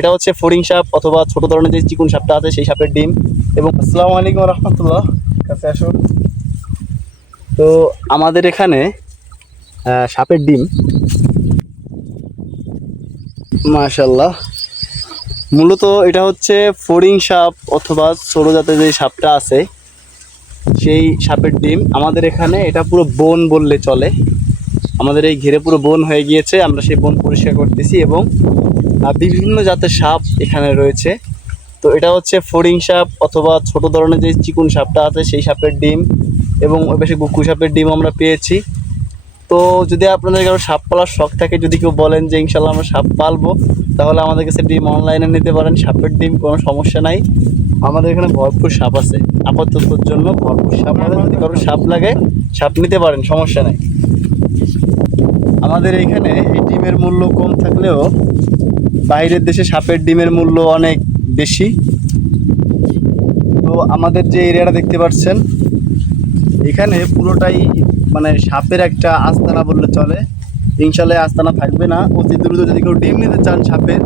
এটা হচ্ছে ফড়িং সাপ অথবা ছোট ধরনের যে চিকুন সাপটা আছে সেই সাপের ডিম। এবং আসসালামু আলাইকুম রহমতুল্লাহ, কাছে আসো। তো আমাদের এখানে সাপের ডিম, মাশাল্লাহ, মূলত এটা হচ্ছে ফড়িং সাপ অথবা ছোট জাতের যে সাপটা আছে সেই সাপের ডিম। আমাদের এখানে এটা পুরো বন বললে চলে। আমাদের এই ঘিরে পুরো বন হয়ে গিয়েছে, আমরা সেই বন পরিষ্কার করতেছি এবং বিভিন্ন জাতের সাপ এখানে রয়েছে। তো এটা হচ্ছে ফড়িং সাপ অথবা ছোট ধরনের যে চিকুন সাপটা আছে সেই সাপের ডিম, এবং ওই পাশে গুক্কু সাপের ডিম আমরা পেয়েছি। তো যদি আপনাদের কারো সাপ পালার শখ থাকে, যদি কেউ বলেন যে ইনশাল্লাহ আমরা সাপ পালবো, তাহলে আমাদের কাছে ডিম অনলাইনে নিতে পারেন। সাপের ডিম কোনো সমস্যা নাই, আমাদের এখানে ভরপুর সাপ আছে। আপাততর জন্য ভরপুর সাপ আছে, যদি কারো সাপ লাগে সাপ নিতে পারেন, সমস্যা নাই। আমাদের এইখানে এই ডিমের মূল্য কম থাকলেও বাইরের দেশে সাপের ডিমের মূল্য অনেক বেশি। তো আমাদের যে এরিয়াটা দেখতে পাচ্ছেন, এখানে পুরোটাই মানে সাপের একটা আস্তানা বললে চলে। ইনশাল্লাহ আস্তানা থাকবে না। অতি দ্রুত যদি কেউ ডিম নিতে চান সাপের,